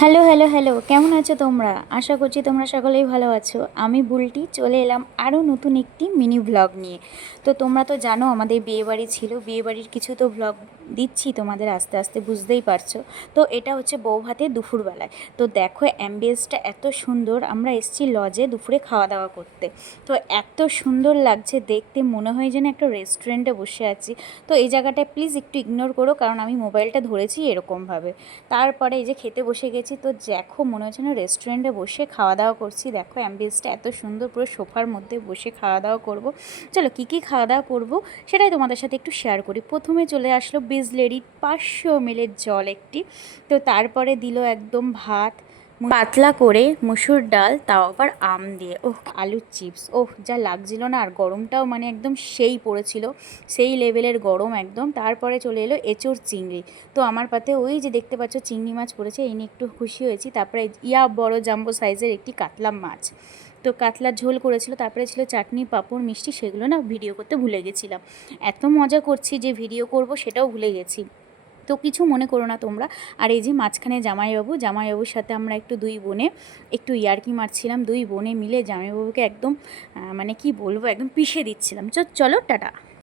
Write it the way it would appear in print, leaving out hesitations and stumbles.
Hello hello hello, কেমন আছো তোমরা? আশা করছি তোমরা সকলেই ভালো আছো। আমি বুলটি চলে এলাম আরও নতুন একটি মিনি ভ্লগ নিয়ে। তো তোমরা তো জানো আমাদের বিয়েবাড়ি ছিল, বিয়েবাড়ির কিছু তো ভ্লগ দিচ্ছি তোমাদের, আস্তে আস্তে বুঝতেই পারছো। তো এটা হচ্ছে বৌভাতের দুপুরবেলায়। তো দেখো অ্যাম্বিয়েন্সটা এত সুন্দর, আমরা এসেছি লজে দুপুরে খাওয়া দাওয়া করতে। তো এত সুন্দর লাগছে দেখতে, মনে হয় যেন একটা রেস্টুরেন্টে বসে আছি। তো এই জায়গাটায় প্লিজ একটু ইগনোর করো, কারণ আমি মোবাইলটা ধরেছি এরকমভাবে। তারপরে এই যে খেতে বসে গেছি, তো দেখো মনে হচ্ছে না রেস্টুরেন্টে বসে খাওয়া দাওয়া করছি। দেখো অ্যাম্বিয়েন্সটা এত সুন্দর, পুরো সোফার মধ্যে বসে খাওয়া দাওয়া করব। চলো কী কী খাওয়া দাওয়া করবো সেটাই তোমাদের সাথে একটু শেয়ার করি। প্রথমে চলে আসলো বিসলেরি 500 ml জল একটি। তো তারপরে দিল একদম ভাত পাতলা করে, মুসুর ডাল, তাও আবার আম দিয়ে, ওহ আলুর চিপস, ওহ যা লাগছিল না। আর গরমটাও মানে একদম সেই পড়েছিল, সেই লেভেলের গরম একদম। তারপরে চলে এলো এঁচোড় চিংড়ি। তো আমার পাতে ওই যে দেখতে পাচ্ছ চিংড়ি মাছ পড়েছে, এই নিয়ে একটু খুশি হয়েছি। তারপরে বড় জাম্বো সাইজের একটি কাতলা মাছ, তো কাতলার ঝোল করেছিল। তারপরে ছিল চাটনি, পাঁপড়, মিষ্টি, সেগুলো না ভিডিও করতে ভুলে গেছিলাম। এত মজা করছি যে ভিডিও করব সেটাও ভুলে গেছি। তো কিছু মনে করো না তোমরা। আর এই যে মাঝখানে জামাইবাবুর সাথে আমরা একটু দুই বোনে একটু ইয়ার্কি মারছিলাম, দুই বোনে মিলে জামাইবাবুকে একদম মানে কি বলবো, একদম পিষে দিচ্ছিলাম। চলো টাটা।